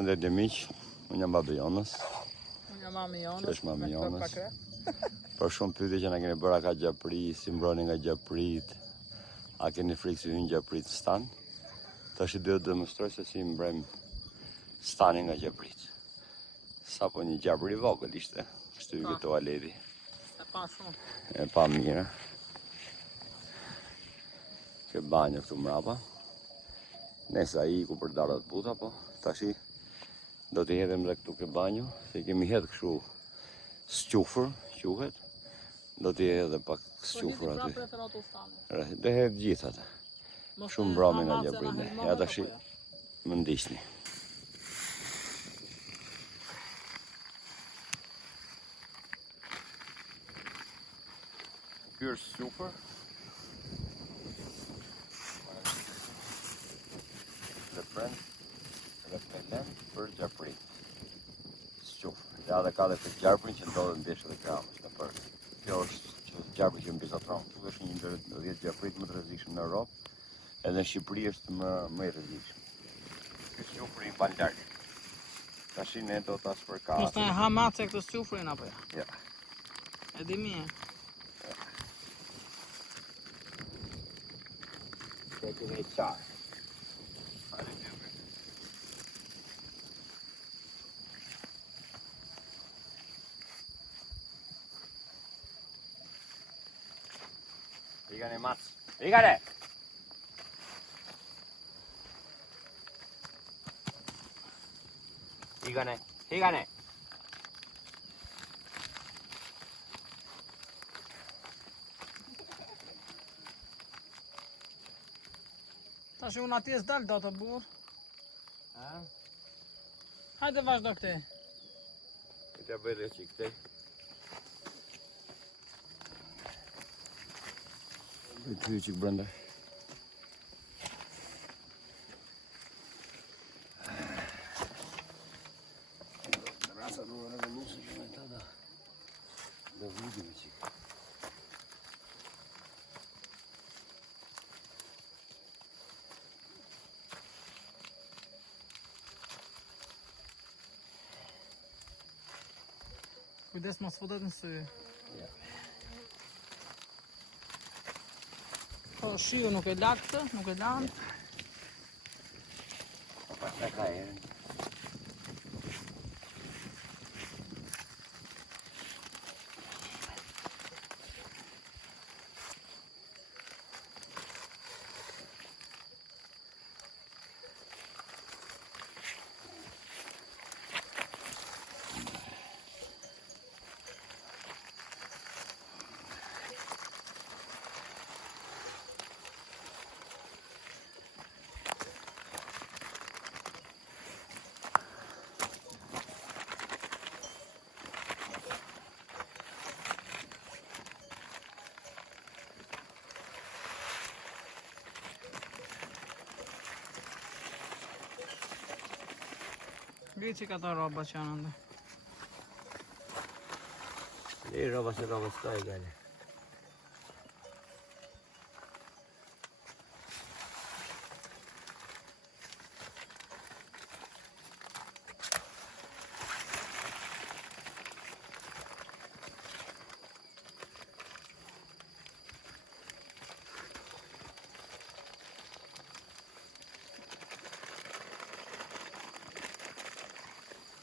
Përshëndetje miq, unë jam babi Jonës. Unë jam mami Jonës. Që është mami Jonës. Për shumë pyetje që na keni bërë ka gjapri, si mbroni nga gjaprit, a keni frikë si hynë gjaprit në stan? Tash do të demonstroj se si mbrojmë stanin nga gjaprit. Sapo një gjapri i vogël ishte, kështu i tualeti. E pa shumë. E pa mirë. Që banjo këtu mrapa. Nesa i ku për darët puta, po tashi do t'i hedhem dhe këtu ke banjo, se kemi hedhë kështu squfër, quhet, do t'i hedhe pak squfër aty. Do hedhë gjithë atë. Shumë mbrami nga gjaprit. Ja tashi më ndiqni. Ky është squfër. Dhe prend dhe pelen për gjaprit. Squfër. Ja dhe ka dhe këtë gjarprin që ndodhe në beshë dhe gramës në për. Kjo është gjarpri që mbizotron. Kjo është një ndër 10 gjaprit më të rrezikshëm në Europë, edhe në Shqipëri është më i rrezikshëm. Ky squfri i ban larg. Tashi ne do ta spërkasim. Mos ta hamace këtë squfrin apo jo? Ja. E di mirë. Këtë e qarë. Rigane, Mats. Rigane! Rigane, rigane! Tash unë atjes dal do të burr. Hajde vazhdo këtej. Këtja bëjtë që këtej. Bëjtë hyjë që brenda. Rasa duhe në lusë që me ta da. Do vujgjime qikë. Kujdes mos futet në sy. Ja. Po shiu nuk e la këtë, nuk e lan. Po pas e ka erën. Vedi që ka roba që janë ndë. Lej roba se roba s'ka e gale.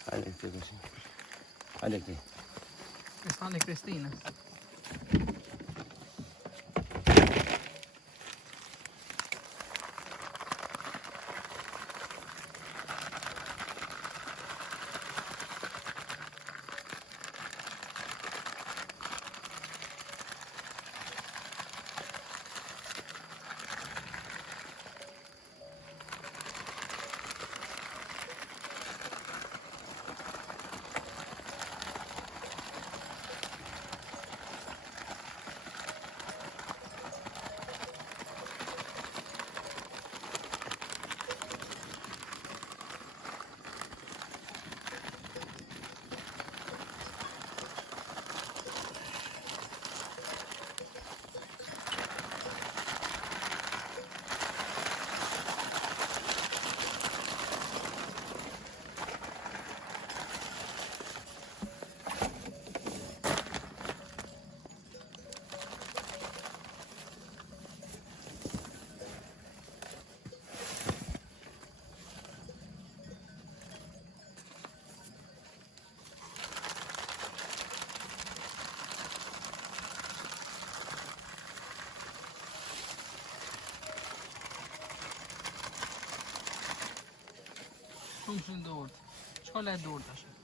Hajde këtë këshin. Hajde këtë. Kristani Kristina. Shumë shumë durt. Shkolla e durt tash.